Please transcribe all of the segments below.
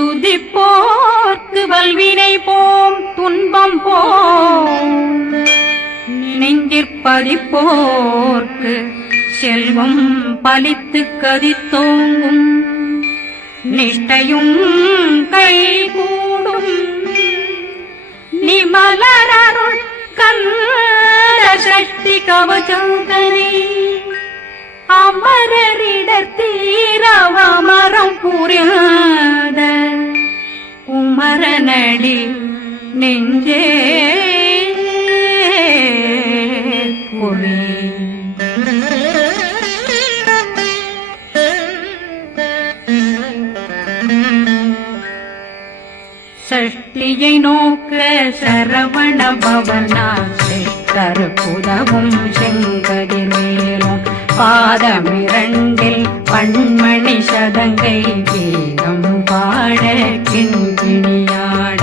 துதிப்போர்க்கு வல்வினை போம் துன்பம் போம் நெஞ்சிற்பதிப்போர்க்கு செல்வம் பலித்து கதித்தோங்கும் நிஷ்டையும் கைகூடும் நிமலரருள் கந்த சக்தி கவசந்தனை அமரரிடத்தீரவமரம் புரியாத குமரனடி நெஞ்சே புரி சஷ்டியை நோக்க சரவண பவனா சிஷ்டர் புதவும் செங்கதிர் மேலும் பாதமிரண்டில் பண்மணி சதங்கை கீதம் பாட கிண்கிணியாட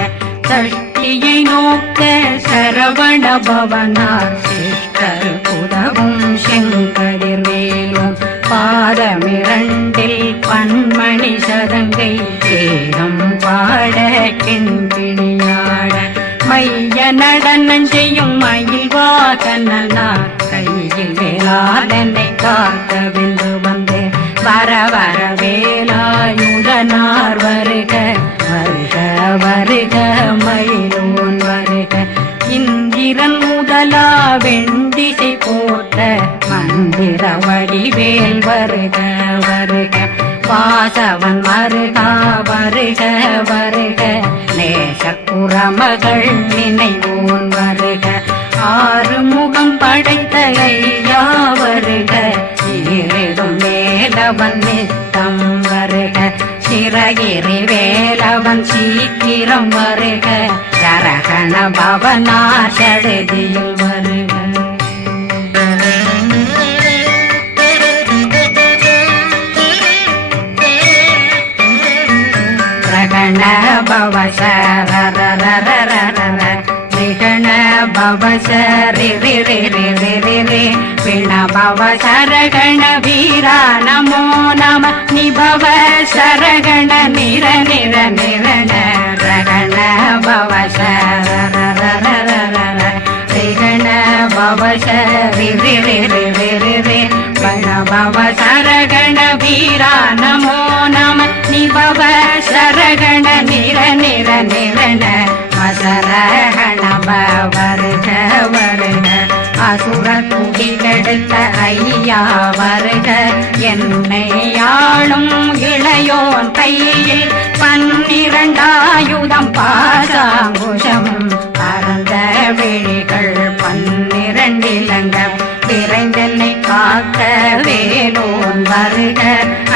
சஷ்டியை நோக்க சரவண பவனா சிஷ்டர் புதவும் செங்கதிர் மேலும் பாதமிரண்டில் பண்மணி சதங்கை கீதம் பாட கிண்கிணியாட மைய நடனம் செய்யும் மயில் வாகனார் கையில் வேளாளனை காக்க வென்று வந்து வர வர வேலாயுதனார் வருக வருக வருக மயிலோன் வருக இந்திரன் முதலா வெண்டிசை போட்ட மந்திர வடிவேல் வருக வருக வாசவன் வருக வருக வருக நேசக்குறமகள் நினைவோன் வருக ஆறு முகம் படைத்த ஐயா வருக ஈரிடும் வேலவன் நித்தம் வருக சிறகிரி வேலவன் சீக்கிரம் வருக சரகண பவனார் சடுதியில் வருக ரகண பவ சரரரரரரர ரிகண பவ சரி ரி ரி ரி ரி ரி ரி பிண பவ சரகண வீரா நமோ நம நிபவ சரகண நிர நிர நிரண ரகண பவ சரரரரரர ரிகண பவ சரி ரி ரி ரி ரி ரி ரி பிண பவ சரகண வீரா நமோ நம நிபவ சரகண நிர நிர நிரண மசரகண வருக வருக அசுர குடிகெடுத்த ஐயா வருக என்னை ஆளும் இளையோன் கையில் 12 பாசாங்குஷம் பரந்த விழிகள் 12 இலங்கம் விரைந்தென்னை காக்க வேலோன் வருக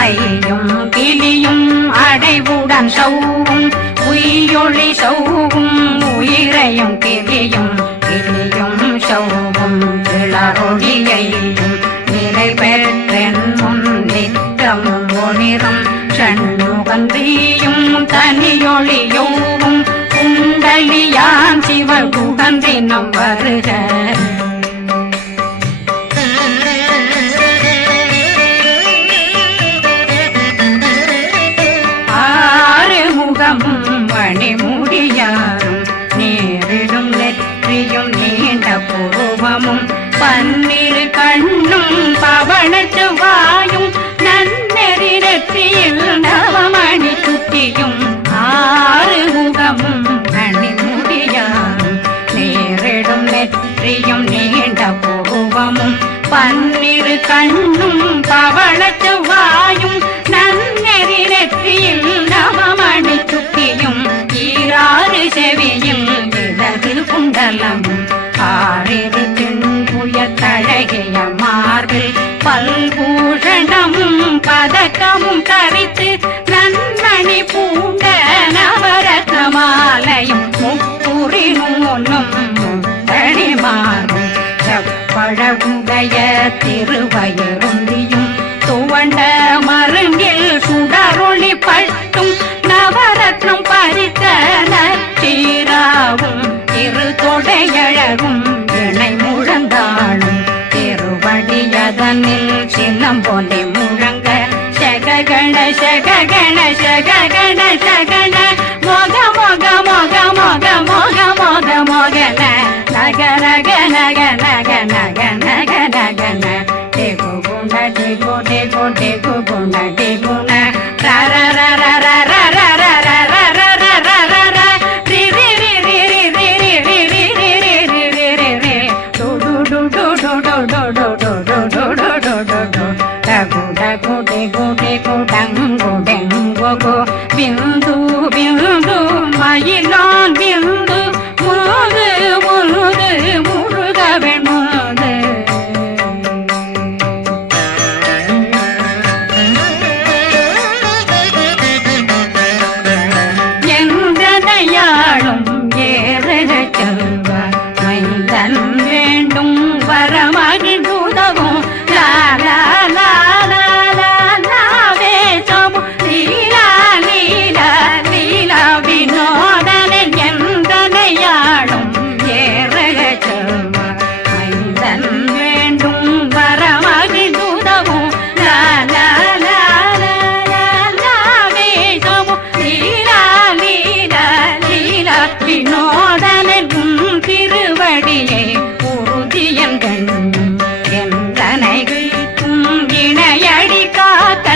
ஐயும் கிளியும் அடைவுடன் சௌவும் உயிரொளி சௌவும் உயிரையும் கிளியும் கிளியும் சௌவும் இளரொளியையும் நிலை பெற்றென் முன் நித்தம் ஒளிரும் ஷண்முகந்தியும் தனியொளியோவும் குண்டலியான் சிவகுகந்தினம் வருக மணிமுடியாரும் நேரிடும் நெற்றியும் நீண்ட பூவமும் 12 கண்ணும் பவனத்து வாயும் நன்னெறி நெற்றியில் நவமணி சுட்டியும் 6 முகமும் மணிமுடியாரும் நேரிடும் நெற்றியும் நீண்ட பூவமும் 12 கண்ணும் பவனத்து வாயும் நன்னெறி நெற்றியில் நவமணி சுட்டியும் 6 செவியில் இடது குண்டலம் 6 தின்புய தழகிய மார்பில் பல்பூஷணமும் பதக்கமும் தரித்து நன்மணி பூண்ட நவரத்ன மாலையும் முப்புரி நூலும் தனிமாறும் செப்பழகுடைய திருவயருந்தியும் துவண்ட மருங்கில் சுடரொளி பட்டும் நவரத்னம் பறித்த நச்சீராவும் இரு தொடையழகும் இணை முழந்தாளும் திருவடியதனில் சின்னம்பொலி முழங்க சககண சககண சககண சகண டெகு டெகு குண டெகுண ர ர ர ர ர ர ர ர ர ர ர ர ர ர ரி ரி ரி ரி ரி ரி ரி ரி ரி ரி ரி ரி ரி ரி ரி டு டு டு டு டு டு டு டு டு டு டு டு டு டு டு டகு டகு டெகு டெகு டங்கு டெங்கு கு பிந்து பிந்து மயிலான் பிந்து முது முது முருகவன் முது எந்தனையாளும் ஏறக செல்வார் மைந்தன் வேண்டும் வரமகிழ்ந்துதவும் லா லா லா லா லா லா வேசமும் லீலா லீலா லீலா வினோதனில் எந்தனையாளும் ஏறக செல்வார் மைந்தன் வேண்டும் வரமகிழ்ந்துதவும் லா லா லா லா லா லா வேசமும் லீலா லீலா லீலா வினோதனில் திருவடியை உறுதியன் கண்ணும் என்றனைகளுக்கும் இணையடி காக்க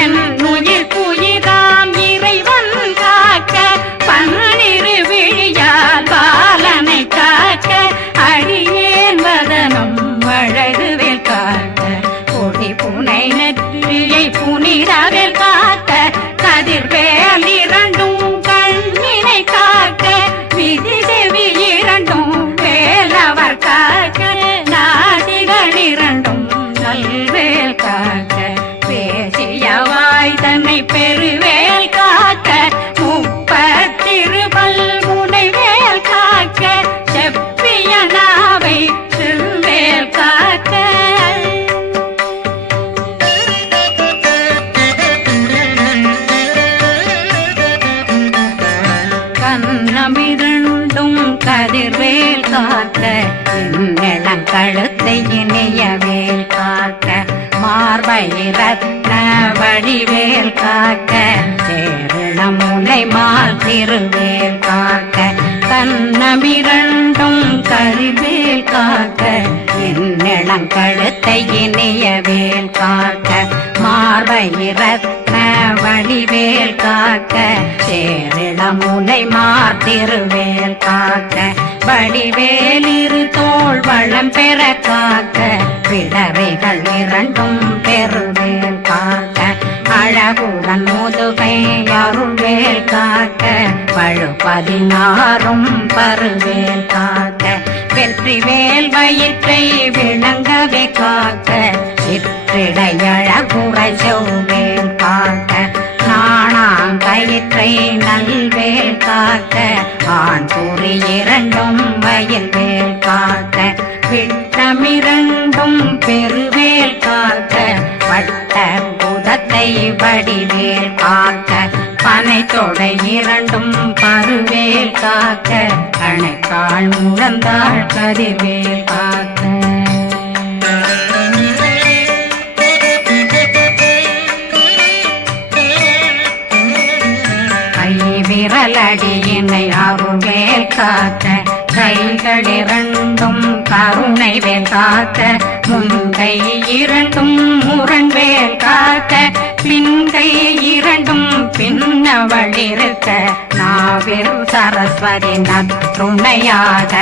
என் உயிர் புயிராம் இறைவன் காக்க பன்னிரு விழியால் பாலனை காக்க அடியேன் வதனம் அழகுவேல் காக்க கொடி புனை நெற்றியை புனிதவேல் காக்க கதிர்வேல் இரண்டும் கண்ணினை காக்க விதி செவி இரண்டும் வேலவர் காக்க நாசிகள் இரண்டும் நல்வேல் காக்க பேசிய வாய் தன்னை பெருவேல் காக்க முப்பத்திருபல் முனைவேல் காக்க செப்பிய நாவை செல்வேல் காக்க கண்ணமிரண்டும் கதிர்வேல் காக்க இளங்கழுத்தை இணையவேல் காக்க மார்பை ரத்ன வடிவேல் காக்க சேரணமுனை மால் திருவேல் காக்க கண்ணமிரண்டும் கதிர்வேல் காக்க இளங்கழுத்தை இணையவேல் காக்க மார்பை ரத்ன வடிவேல் காக்க சேரணமுனை மார் திருவேல் காக்க வடிவேல் இரு தோள் வளம் பெற காக்க பிடரைகள் இரண்டும் பெருவேல் காக்க அழகுடன் முதுகை அருள்வேல் காக்க பழு16 பருவேல் காக்க வெற்றிவேல் வயிற்றை விளங்கவே காக்க சிற்றிடையழகுரை செவ்வேல் காக்க நாணாங்கயிற்றை நல்வேல் காக்க ஆண் குறி இரண்டும் வயல்வேல் காக்க விட்டமிரண்டும் பெருவேல் காக்க வட்ட புதத்தை வடிவேல் காக்க பனை தொடை இரண்டும் பருவேல் காக்க கணைக்கால் முழந்தாள் கதிர்வேல் காக்க விரலடியினை அருள்வேல் காக்க கைகள் இரண்டும் கருணை வேல் காக்க முன்கை இரண்டும் முரண்வேல் காக்க பின்கை இரண்டும் பின்னவளிருக்க நாவில் சரஸ்வதி நற்றுணையாக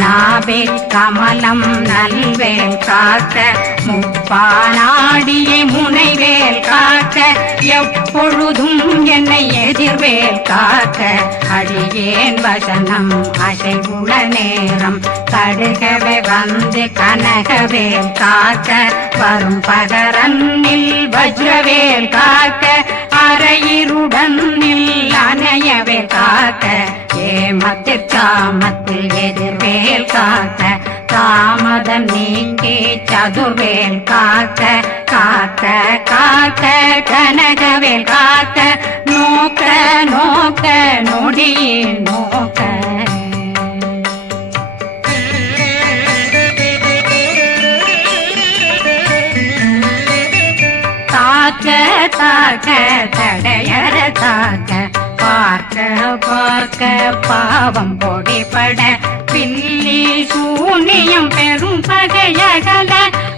நாவே கமலம் நல்வேல் காக்க முப்பானாடியை முனைவேல் காக்க எப்பொழுதும் என்னை எதிர்வேல் காக்க அடியேன் வசனம் அசைவுள நேரம் கடுகவே வந்து கனகவேல் காக்க வரும் பகரன்னில் வஜ்ரவேல் காக்க அரையிருடன் அணையவேல் காக்க ஏமத்தில் காமத்தில் எதிர்வேல் காக்க தாமதம் நீக்கி சதுர்வேல் காக்க காக்க காக்க கனகவேல் காக்க நோக்க நோக்க நொடியின் நோக்க தாக்க தாக்க தடையற தாக்க பார்க்க பார்க்க பாவம் பொடிபட பில்லி சூனியம் பெரும் பகையகல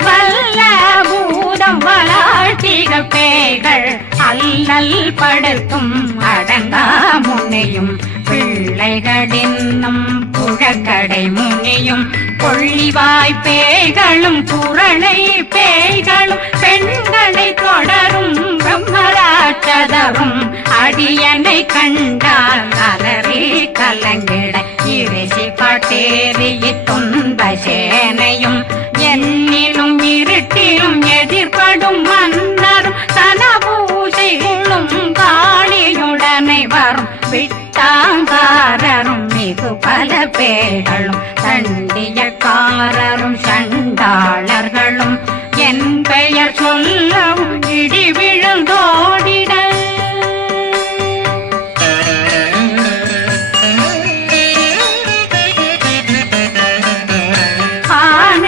வல்ல பூதம் வளாழ்த்திக பேய்கள் அல்லல் படுத்தும் அடங்கா முனையும் பிள்ளைகளின்னும் புழக்கடை முனியும் கொள்ளிவாய் பேய்களும் குரளை பேய்களும் பெண்களை தொடரும் பிரம்மராட்சதரும் அடியனை கண்டால் அலறி கலங்கிட இரிசி காட்டேறிய துன்ப சேனையும் என்னிலும் இருட்டிலும் எதிர்படும் மன்னரும் தனபூசைகளும் காளியுடனை வரும் விட்டாங்காரரும் மிகு பல பேர்களும் தண்டியக்காரரும் சண்டாளர்களும் என் பெயர் சொல்லவும் இடி விழுந்தோடிட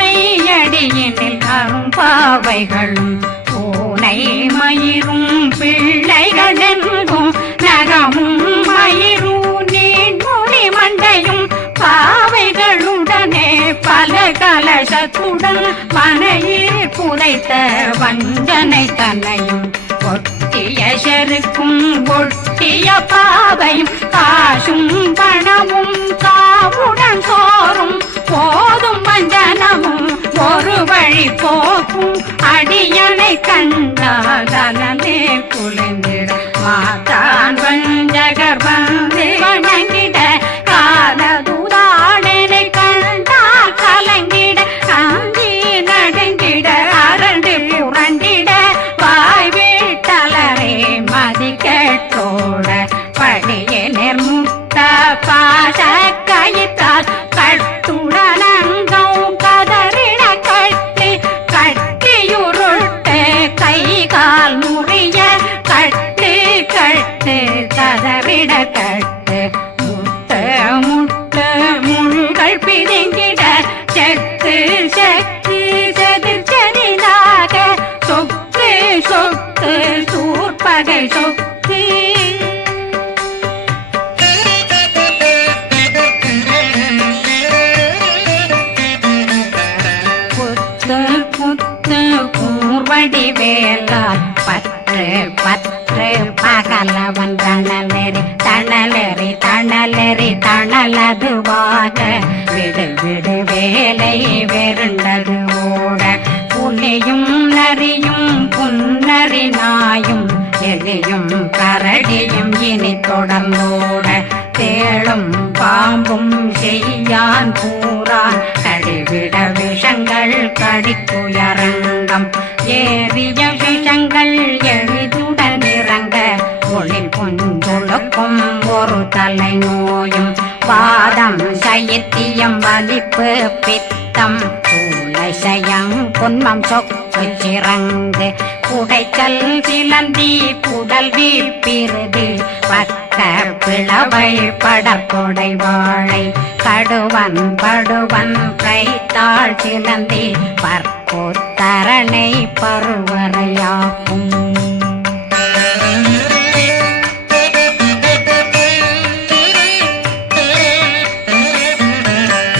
ஆனையடியினில் அரும்பாவைகளும் பூனை மயிரும் பிள்ளைகளெங்கும் நகமும் மயிரும் நீண்முடி மண்டையும் பாவைகளுடனே பல கலசத்துடன் மனையில் புதைத்த வஞ்சனை தன்னையும் ஒட்டிய செருக்கும் ஒட்டிய பாவையும் காசும் பணமும் காவுடன் சோறும் போதும் வஞ்சனமும் ஒரு வழி போக்கும் அடியனை கண்டாதனே குளிந்திட மாதான் வஞ்சகர் வந்து வணங்கிட காலதுதாடனை கண்டா கலங்கிட காஞ்சி நடுங்கிட அரண்டு புரண்டிட வாய் வீட்டலரே மதி கேட்டோட படியே நிர்முத்த பாச கயிற்றால் கட்டுடனங்கும் கதறிட கட்டி கட்டியுருட்டு கை கால் முறிய கட்டு கட்டு கதறிட கட்டு முட்டு முட்டு முள்கள் பிதுங்கிட செத்து செத்து செதிர் செதிலாக சொக்கு சொக்கு சூர்பகை சொக்கு கூர்வடி வேலால் பற்று பற்று பகலவன் தணலெறி தணலெறி தணலெறி தணலதுவாக விடு விடு வேலை வெருண்டது ஓட புலியும் நரியும் புன்னரி நாயும் எலியும் கரடியும் இனி தொடர்ந்தோட தேளும் பாம்பும் செய்யான் கூறான் கடிவிட விஷங்கள் கடிக்குயரங்கம் ஏறிய விஷங்கள் எளிதுடன் இறங்க ஒளில் புஞ்சொழுக்கும் ஒரு தலை நோயும் வாதம் சைத்தியம் வலிப்பு பித்தம் சயம் பொன்மம் சொக்கு சிறங்கு குடைச்சல் சிலந்தி குடல் வீப்பிருது பக்க பிளவை படற்கொடை வாழை கடுவன் படுவன் கைத்தாள் சிலந்தி பற்கோத்தரணை பருவரையாக்கும்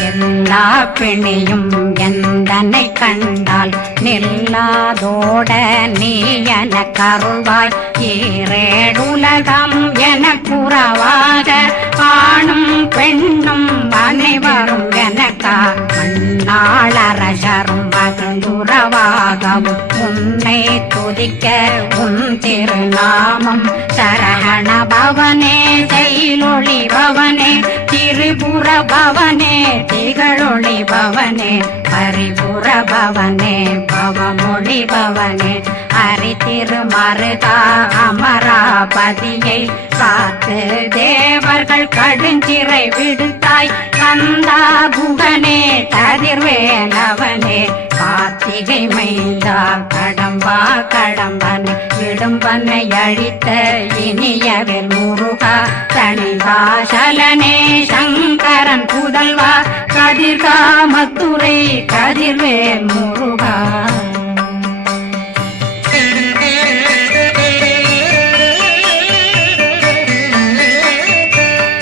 எல்லா பிணியும் எந்தனை கண்டால் நில்லாதோட நீ என கருள்வாய் ஈரேடுலகம் என புறவாக ஆணும் பெண்ணும் அனைவரும் எனக்கா மண்ணாளரசரும் மகிழ்ந்துறவாகவும் உன்னை துதிக்க உன் திருநாமம் சரகண பவனே செயலொளி பவனே திரிபுர பவனே திகழொளி பவனே பரிபுர பவனே பவமொழி பவனே ஹரி திருமருகா அமராபதியை காத்து தேவர்கள் கடுஞ்சிறை விடுத்தாய் கந்தா குகனே கதிர்வேலவனே கார்த்திகை மைந்தா கடம்பா கடம்பனை விடும்பனை அழித்த இனியவில் முருகா தனிகாசலனே சங்கரன் புதல்வா கதிர்காமத்துறை கதிர்வேல் முருகா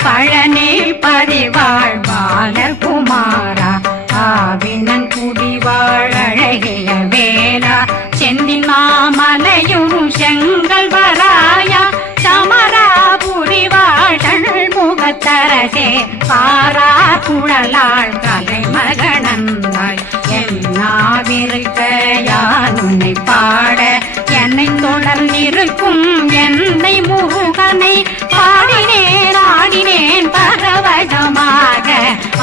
பழனி பதிவாழ் பாலகுமாரா ஆவினன் குடிவாழ் அழகிய அரசே பாரா குழலாள் கலை மகனந்தாய் என்னாவிருக்க யான் உன்னை பாட என்னை தொடர்ந்திருக்கும் என்னை முருகனை பாடினேன் ஆடினேன் பரவசமாக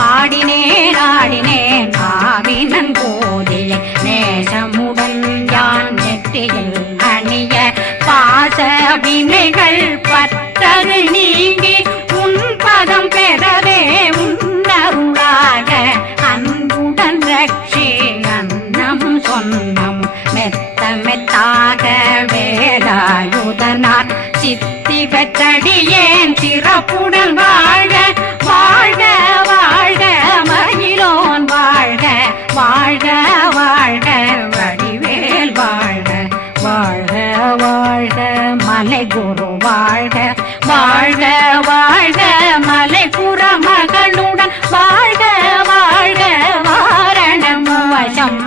ஆடினேன் ஆடினேன் ஆவினன் போதிய நேசமுடன் யான் நெற்றியில் அணிய பாச வினைகள் பற்றது நீங்கி உன் பதம் பெறவே உன்னருளாக அன்புடன் ரட்சி அன்னம் சொன்னம் மெத்த மெத்தாக வேலாயுதனார் சித்தி பெற்றடியேன் சிறப்புடன் வாழ வாழ்க வாழ்க மகிழோன் வாழ்க வாழ்க வாழ்க வடிவேல் வாழ்க வாழ்க வாழ்க மலை குரு வாழ்க வாழ்க வாழ்க மலை புற மகளுடன் வாழ்க வாழ்க வாரணம் வசம்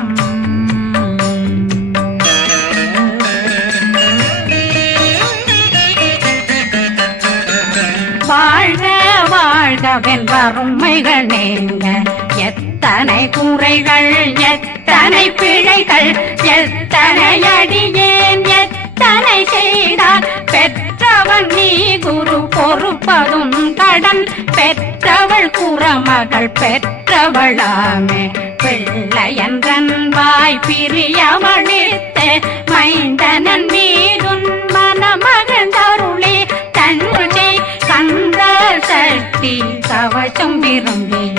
வாழ்க வாழ்கவென் வறுமைகள் நீங்க எத்தனை குறைகள் எத்தனை பிழைகள் எத்தனை அடியேன் எத்தனை செய்தார் பெற்றவன் நீ குரு பொறுப்பதும் கடன் பெற்றவள் குறமகள் பெற்றவளாமே பிள்ளையன்றன் வாய் பிரியவழித்த மைந்தனன் மீதுன் மனமகந்தருளே தன்னை கந்த சக்தி கவசம் விரும்பிய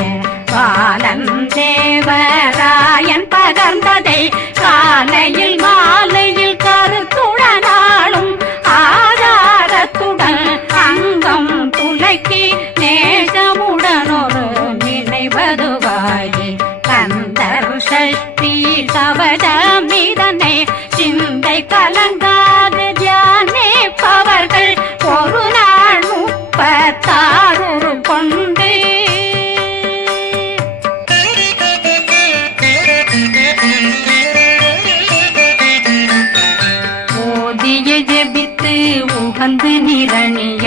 பாலன் தேவராயன் பகர்ந்ததை காலையில் மாலையில் கருத்துடனாலும் ஆதாரத்துடன் அங்கம் துலக்கி நேசமுடனொரு நினைவதுவாகி கந்தர் சக்தி கவசம் இதனை சிந்தை கலங்காது தியானிப்பவர்கள் ஒரு நாள் 36 கொண்டு ஓதிய ஜெபித்து உகந்து நிரணிய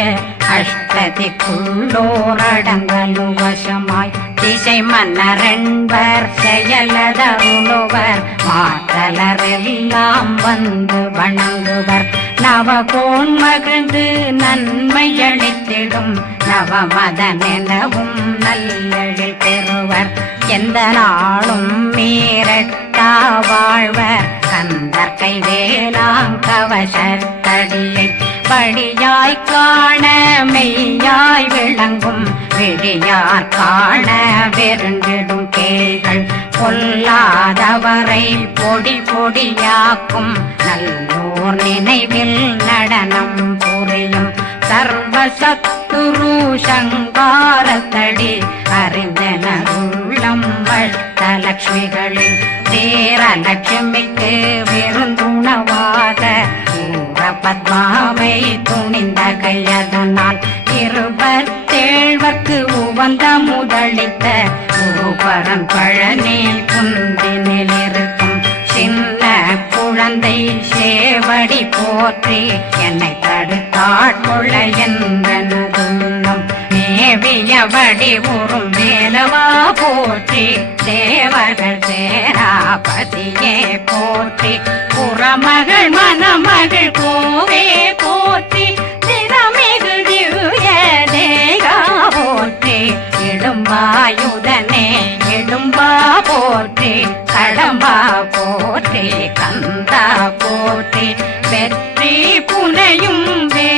அஷ்டதிக்குள்ளோரடங்கலு வசமாய் திசை மன்னரென்பர் செயலதருளுவர் மாற்றலரெல்லாம் வந்து வணங்குவர் நவகோன் மகிழ்ந்து நன்மையளித்திடும் நவமதனெனவும் நல்லெழில் பெறுவர் எந்த நாளும் மீறட்டா வாழ்வர் கந்தற்கை வேளாங் கவசத்தடியை படியாய் காண மெய்யாய் விளங்கும் விழியார் காண வெருண்டிடும் கேள்கள் பொல்லாதவரை பொடி பொடியாக்கும் நல்லோர் நினைவில் நடனம் புரியும் சர்வசத்துரு சங்காரத்தடி அறிந்தனருள்ளம் வட்டலட்சுமிகளில் தேரலட்சுமிக்கு விருந்துணவாத பத்மாவை துணிந்த கையதனால் 27 உவந்த முதலித்த குருபரன் பழனி குந்தினில் இருக்கும் சின்ன குழந்தை சேவடி போற்றி என்னை தடுத்தாட்கொள்ள என்பதுள்ளம் மேவியபடி உறும் வேலவா போற்றி தேவர்கள் சேராபதியே போற்றி புறமகள் மணமகள் கோவே போற்றி திறமிகு திவ்ய தேகா போற்றி இடும்பாயுதனே இடும்பா போற்றி கடம்பா போற்றி கந்தா போற்றி வெற்றி புனையும் வே